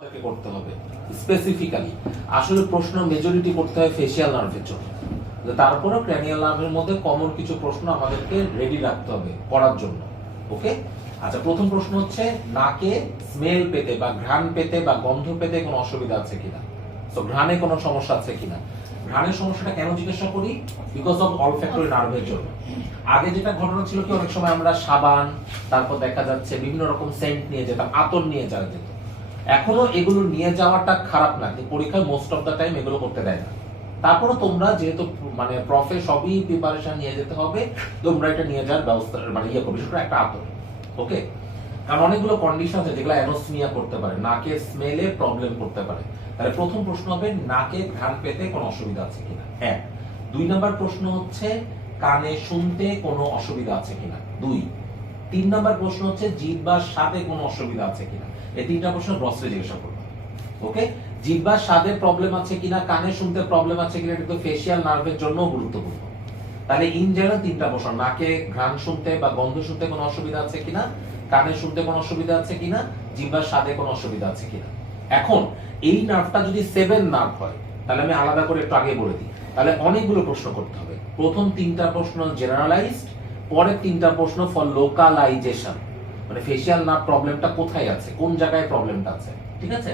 করতে হবে স্পেসিফিক্যালি। আসলে প্রশ্ন মেজরিটি করতে হয় ফেসিয়াল নার্ভের জন্য, তারপরে ক্র্যানিয়াল নার্ভের মধ্যে কমন কিছু প্রশ্ন আমাদেরকে রেডি রাখতে হবে পড়ার জন্য। ওকে, আচ্ছা, প্রথম প্রশ্ন হচ্ছে নাকে স্মেল পেতে বা ঘ্রাণ পেতে বা গন্ধ পেতে কোনো অসুবিধা আছে কিনা। সো ঘ্রাণে কোনো সমস্যা আছে কিনা। ঘ্রাণের সমস্যাটা কেন জিজ্ঞাসা করি? বিকজ অফ অলফ্যাক্টরি নার্ভের জন্য। আগে যেটা ঘটনা ছিল কি, অনেক সময় আমরা সাবান, তারপর দেখা যাচ্ছে বিভিন্ন রকম সেন্ট নিয়ে যেতাম, আতর নিয়ে যাওয়া যেত। এখনো এগুলো নিয়ে যাওয়াটা খারাপ না, কিন্তু পরীক্ষায় মোস্ট অফ দ্য টাইম এগুলো করতে দেয় না। তারপরে তোমরা যেহেতু মানে প্রফে সবই প্রিপারেশন নিয়ে যেতে হবে, তোমরা এটা নিয়ে যাওয়ার ব্যবস্থা মানে ইয়ে করবে, সেটা একটা আতর। ওকে, কারণ অনেকগুলো কন্ডিশন আছে যেগুলো অ্যানোসমিয়া করতে পারে, নাকে স্মেলে প্রবলেম করতে পারে। তাহলে প্রথম প্রশ্ন হবে নাকে ঘ্রাণ পেতে কোনো অসুবিধা আছে কিনা। এক। 2 নম্বর প্রশ্ন হচ্ছে কানে শুনতে কোনো অসুবিধা আছে কিনা। 2। 3 নম্বর প্রশ্ন হচ্ছে জিহ্বার স্বাদে কোনো অসুবিধা আছে কিনা। এই 3টা প্রশ্ন গ্রসলি জিজ্ঞাসা করবে। ওকে, জিহ্বার স্বাদে প্রবলেম আছে কিনা, কানে শুনতে প্রবলেম আছে কিনা, এটা তো ফেসিয়াল নার্ভের জন্য গুরুত্বপূর্ণ। তাহলে ইন জেনারেল 3টা প্রশ্ন, নাকে ঘ্রাণ শুনতে বা গন্ধ শুনতে কোনো অসুবিধা আছে কিনা, কানে শুনতে কোনো অসুবিধা আছে কিনা, জিহ্বার স্বাদে কোনো অসুবিধা আছে কিনা। এখন এই নার্ভটা যদি 7 নার্ভ হয়, তাহলে আমি আলাদা করে একটু আগে বলে দিই, তাহলে অনেকগুলো প্রশ্ন করতে হবে। প্রথম 3টা প্রশ্ন জেনারেলাইজড, পরের 3টা প্রশ্ন ফর লোকালাইজেশন, মানে ফেসিয়াল নার্ভ প্রবলেমটা কোথায় আছে, কোন জায়গায় প্রবলেমটা আছে। ঠিক আছে,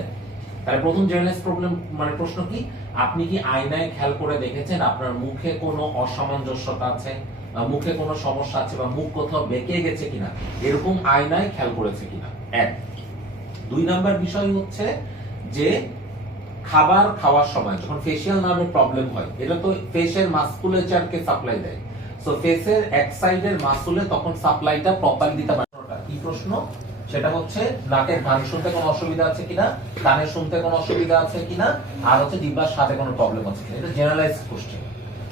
তাহলে প্রথম জেনারেলাইজ প্রবলেম মানে প্রশ্ন কি, আপনি কি আয়নায় খেয়াল করে দেখেছেন আপনার মুখে কোনো অসামঞ্জস্যতা আছে, মুখে কোনো সমস্যা আছে, বা মুখ কোথাও বেঁকে গেছে কিনা, এরকম আয়নায় খেয়াল করেছে কিনা। 1। 2 নাম্বার বিষয় হচ্ছে যে খাবার খাওয়ার সময় যখন ফেসিয়াল নার্ভের প্রবলেম হয়, এটা তো ফেসের মাসকুলেচারকে সাপ্লাই দেয়। সো ফেসের এক সাইডের মাসুলে তখন সাপ্লাইটা প্রপারলি দিতে পারে। কি প্রশ্ন? সেটা হচ্ছে নাকের ঘ্রাণ শুনতে কোনো অসুবিধা আছে কিনা, কানে শুনতে কোনো অসুবিধা আছে কিনা, আর হচ্ছে জিহ্বার স্বাদে কোনো প্রবলেম আছে কিনা। এটা জেনারেলাইজ কোশ্চেন,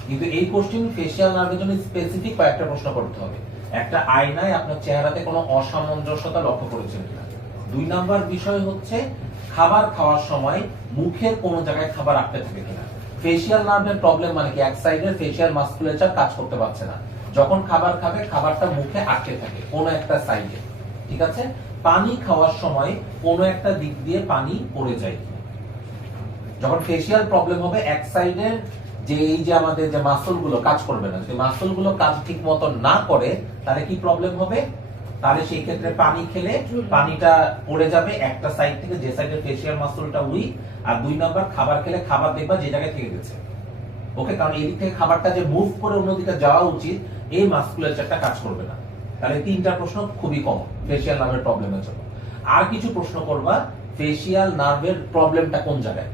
কিন্তু এই কোশ্চেন ফেসিয়াল নার্ভের জন্য স্পেসিফিক কয়েকটা প্রশ্ন করতে হবে। একটা আয়নায় আপনার চেহারাতে কোনো অসামঞ্জস্যতা লক্ষ্য করেছেন কিনা। 2 নাম্বার বিষয় হচ্ছে খাবার খাওয়ার সময় মুখের কোন জায়গায় খাবার আটকে থাকে কিনা। ফেসিয়াল নার্ভের প্রবলেম মানে কি, এক সাইডের ফেসিয়াল মাসকুলেচার কাজ করতে পারছে না, যখন খাবার খাবে খাবারটা মুখে আটকে থাকে কোন একটা সাইডে। ঠিক আছে, পানি খাওয়ার সময় কোন একটা দিক দিয়ে পানি পড়ে যায় কিনা। যখন ফেসিয়াল প্রবলেম হবে এক সাইডের যে এই যে আমাদের যে মাসল গুলো কাজ করবে না, যদি মাসল গুলো কাজ ঠিক মতো না করে তাহলে কি প্রবলেম হবে, তাহলে সেই ক্ষেত্রে পানি খেলে পানিটা পড়ে যাবে একটা সাইড থেকে, যে সাইডের ফেসিয়াল মাসলটা উইক। আর 2 নাম্বার খাবার খেলে খাবার দেখবা যে জায়গায় থেকে গেছে। ওকে, কারণ এই দিক থেকে খাবারটা যে মুভ করে অন্যদিকে যাওয়া উচিত, এই মাসকুলেচারটা কাজ করবে না। তাহলে 3টা প্রশ্ন খুবই কম ফেসিয়াল নার্ভের প্রবলেমের জন্য। আর কিছু প্রশ্ন করবা, ফেসিয়াল নার্ভের প্রবলেমটা কোন জায়গায়।